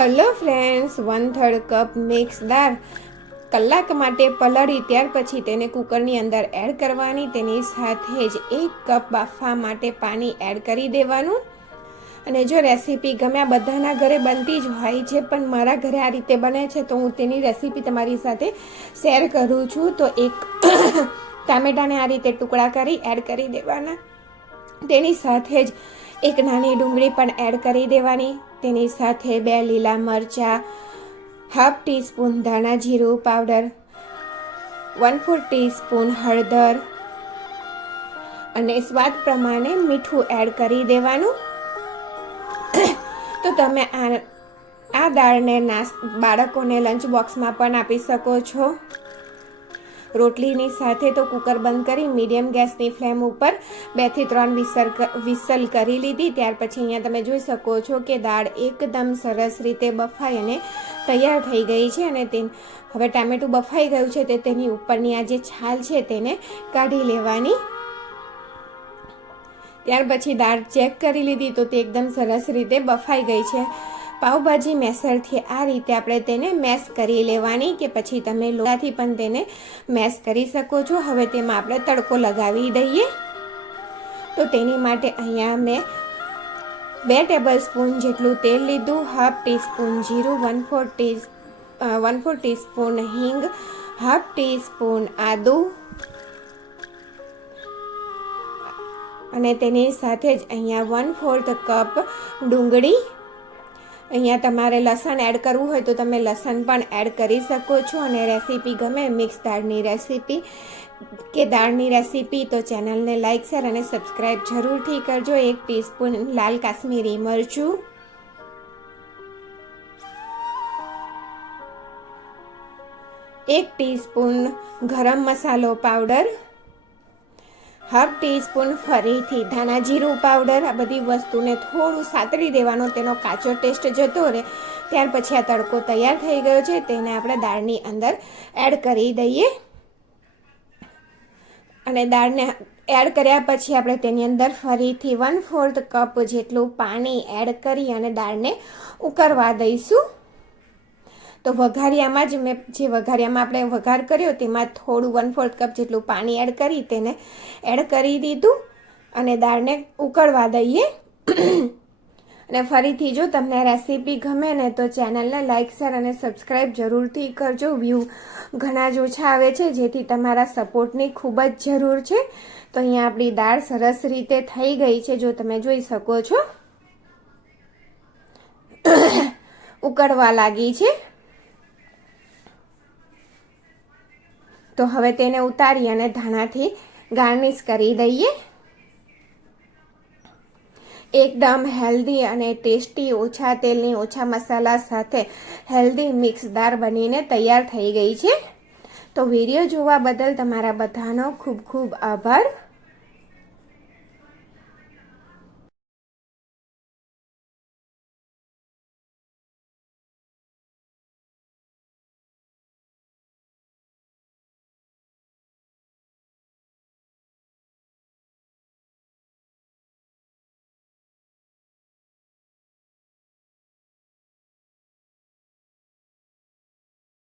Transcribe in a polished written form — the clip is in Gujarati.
હેલો ફ્રેન્ડ્સ, 1/3 કપ મિક્સ દાળ કલાક માટે પલાળી ત્યાર પછી તેને કુકરની અંદર એડ કરવાની. તેની સાથે જ 1 કપ બાફવા માટે પાણી એડ કરી દેવાનું. અને જો રેસીપી ગમે, બધાના ઘરે બનતી જ હોય છે, પણ મારા ઘરે આ રીતે બને છે તો હું તેની રેસીપી તમારી સાથે શેર કરું છું. તો એક ટામેટાને આ રીતે ટુકડા કરી એડ કરી દેવાના. તેની સાથે જ એક નાની ડુંગળી પણ એડ કરી દેવાની. તેની સાથે 2 લીલા મરચાં, 1/2 ટીસ્પૂન ધાણા જીરું પાવડર, 1/4 ટીસ્પૂન હળદર અને સ્વાદ પ્રમાણે મીઠું એડ કરી દેવાનું. તો તમે આ દાળને બાળકોને લંચ બોક્સમાં પણ આપી શકો છો. રોટલીની સાથે તો કુકર બંધ કરી મીડિયમ ગેસની ફ્લેમ ઉપર 2 થી 3 વિસલ કરી લીધી. ત્યાર પછી અહીંયા તમે જોઈ શકો છો કે દાળ એકદમ સરસ રીતે બફાઈ અને તૈયાર થઈ ગઈ છે. અને હવે ટામેટું બફાઈ ગયું છે તે તેની ઉપરની આ જે છાલ છે તેને કાઢી લેવાની. ત્યાર પછી દાળ ચેક કરી લીધી તો તે એકદમ સરસ રીતે બફાઈ ગઈ છે. પાવભાજી મેસરથી આ રીતે આપણે તેને મેશ કરી લેવાની, કે પછી તમે લોટાથી પણ તેને મેશ કરી શકો છો. હવે તેમાં આપણે તડકો લગાવી દઈએ. તો તેની માટે અહીંયા મેં 2 ટેબલસ્પૂન જેટલું તેલ લીધું, 1/2 ટીસ્પૂન જીરું, 1/4 ટીસ્પૂન હિંગ, 1/2 ટીસ્પૂન આદું અને તેની સાથે જ અહીંયા 1/4 કપ ડુંગળી. અહીંયા તમારે લસણ એડ કરવું હોય તો તમે લસણ પણ એડ કરી શકો છો. અને રેસીપી ગમે, મિક્સ દાળની રેસીપી કે દાળની રેસીપી, તો ચેનલને લાઇક, શેર અને સબસ્ક્રાઈબ જરૂરથી કરજો. 1 ટીસ્પૂન લાલ કાશ્મીરી મરચું, 1 ટીસ્પૂન ગરમ મસાલો પાવડર, 1/2 ટીસ્પૂન ફરીથી ધાણા જીરું પાવડર. આ બધી વસ્તુને થોડું સાતળી દેવાનો, તેનો કાચો ટેસ્ટ જતો રહે. ત્યાર પછી આ તડકો તૈયાર થઈ ગયો છે, તેને આપણે દાળની અંદર એડ કરી દઈએ. અને દાળને એડ કર્યા પછી આપણે તેની અંદર ફરીથી 1/4 કપ જેટલું પાણી એડ કરી અને દાળને ઉકળવા દઈશું. તો વઘારિયામાં જ વઘારિયામાં આપણે વઘાર કર્યો તેમાં થોડું 1/4 કપ જેટલું પાણી એડ કરી તેને એડ કરી દીધું અને દાળને ઉકળવા દઈએ. અને ફરીથી જો તમને રેસીપી ગમે ને તો ચેનલને લાઇક, શેર અને સબસ્ક્રાઈબ જરૂરથી કરજો. વ્યૂ ઘણા જ ઓછા આવે છે, જેથી તમારા સપોર્ટની ખૂબ જ જરૂર છે. તો અહીંયા આપણી દાળ સરસ રીતે થઈ ગઈ છે, જો તમે જોઈ શકો છો ઉકળવા લાગી છે. તો હવે તેને ઉતારી અને ધાણાથી ગાર્નિશ કરી દઈએ. એકદમ હેલ્ધી અને ટેસ્ટી, ઓછા તેલની, ઓછા મસાલા સાથે હેલ્ધી મિક્સ દાળ બનીને તૈયાર થઈ ગઈ છે. તો વિડીયો જોવા બદલ તમારા બધાનો ખૂબ ખૂબ આભાર.